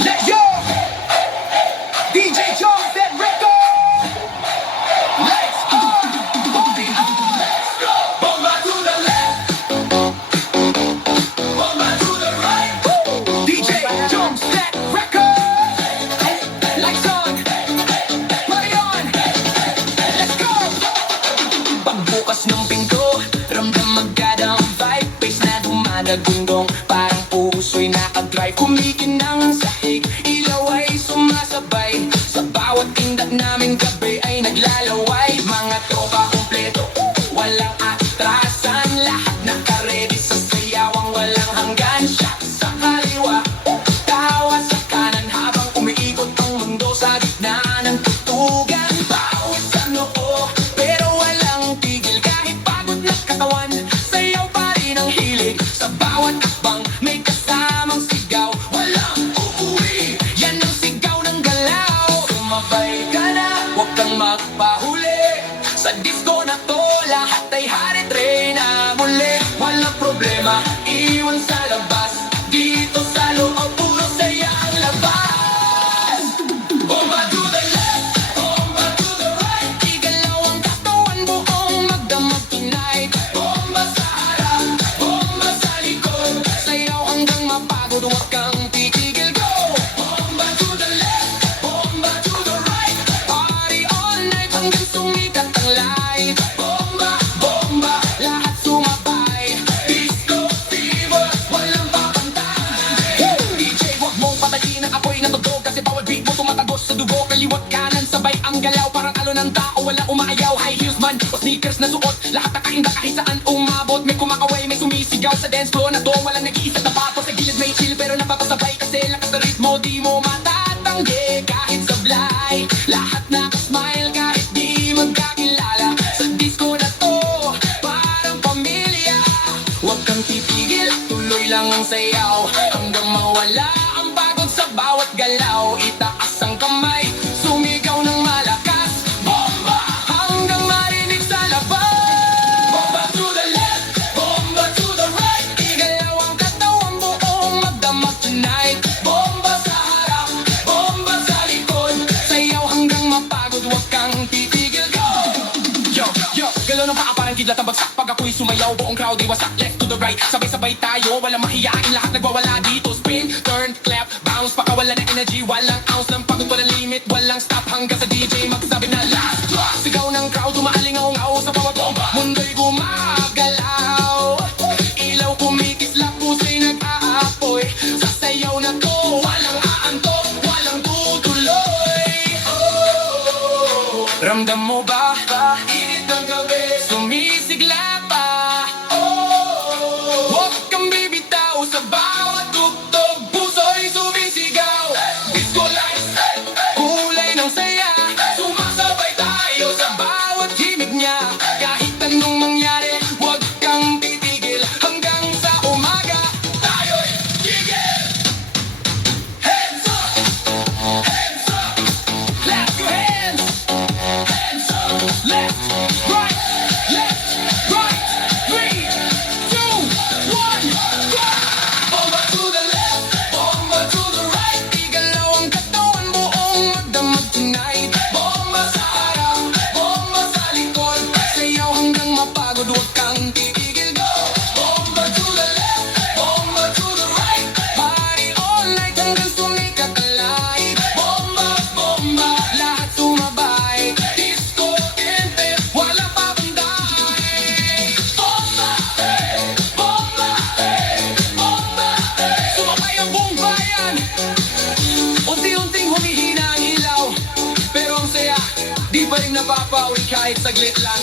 Let's go! DJ Jones, that record! Let's go! Party on! Let's go! Bomba to the left! Bomba to the right! DJ Jones, that record! Lights on! Party on! Let's go! Pagbukas ng pinto, ramdam agad ang vibe. Bass na dumadagundong, parang puso'y nakadrive. Kumikinang sahig, ilaw ay sumasabay. Sa bawat tindak namin gabi ay naglalaway. Mga tropa kumpleto, walang atrasan. Lahat nakaredy sa sayawang walang hanggan. Shot sa kaliwa, tawa sa kanan, habang umiikot ang mundo sa gitna ng tutugan. Bawat sa noo, pero walang tigil. Kahit pagod na katawan, sayaw pa rin ang hilig. Sa bawat akbang may kasamang sigaw. Walang uuwi, yan ang sigaw ng galaw. Sumabay ka na, huwag kang magpahuli. Sa disco na to, lahat ay hari-tray na muli. Walang problema, iwan sa labas. Dito sa loob, puro saya ang labas. Bomba to the left, bomba to the right. Igalaw ang katawan, buong magdamag tonight. Bomba sa harap, bomba sa likod. Sayaw hanggang mapagod, huwag kang titigil, go! Bomba to the left, bomba to the right. Party all night hanggang sumikat ang light. Bomba, bomba, lahat sumabay. Disco fever, walang papantay. DJ, huwag mong patayin ang apoy ng tugtog, kasi bawal beat mo tumatagos sa dugo. Kaliwat kanan, sabay ang galaw, parang alo ng tao, walang umaayaw. High heels man o sneakers na suot, lahat nakainda kahit saan umabot. May kumakaway, may sumisigaw sa dance floor na to. Walang nag-iisang tapato, sa gilid may chill, pero napapasabay kasi lakas na ritmo, di mo matatanggi. Kahit sablay, lahat nakasmile kahit di magkakilala. Sa disco na to, parang pamilya. Huwag kang titigil, tuloy lang ang sayaw, hanggang mawala ang pagod sa bawat galaw. Itaas ang kamay, sumigaw ng malakas. Bomba, hanggang marinig sa labas. Bomba to the left, bomba to the right. Igalaw ang katawan, buong magdamag tonight. Bomba sa harap, bomba sa likod. Sayaw hanggang mapagod, huwag kang titigil, go! Yo, yo, galaw ng paa parang kidlat ang bagsak. Pag ako'y sumayaw, buong crowd ay wasak. Left to the right, sabay-sabay tayo, walang mahiyain, lahat nagwawala dito. Spin, turn, clap, bounce, pakawala ng energy. Walang ounce ng pagod, walang limit, walang stop. Hanggang sa DJ magsabi na last drop. Sigaw ng crowd, umaalingaw-ngaw sa bawat bomba. Mundo'y gumagalaw, ilaw kumikislap, puso'y nag-aapoy. Sa sayaw na to, walang aantok, walang tutuloy. Oh, ramdam mo ba? Init ng gabi, sumisigla pa. Oh, huwag kang bibitaw sa bawat tugtog, puso'y sumisigaw. Disco lights, kulay ng saya, sumasabay tayo sa bawat himig niya. Kahit anong mangyari, huwag kang titigil, hanggang sa umaga tayo'y gigil. Hands up, hands up, clap your hands. Hands up, left, right, 3, 2, 1, go! Bomba to the left, bomba to the right. Igalaw ang katawan, buong magdamag tonight. Bomba sa harap, bomba sa likod. Sayaw hanggang mapagod, huwag kang titigil, go! Bomba to the left, bomba to the right. Party all night hanggang sumikat ang light. Bomba, bomba, lahat sumabay. Disco gente, wala papantay. Bomba, bomba, bomba. Sumabay ang buong bayan. Unti-unting humihina ang ilaw, pero ang saya, di pa rin napapawi kahit saglit lang.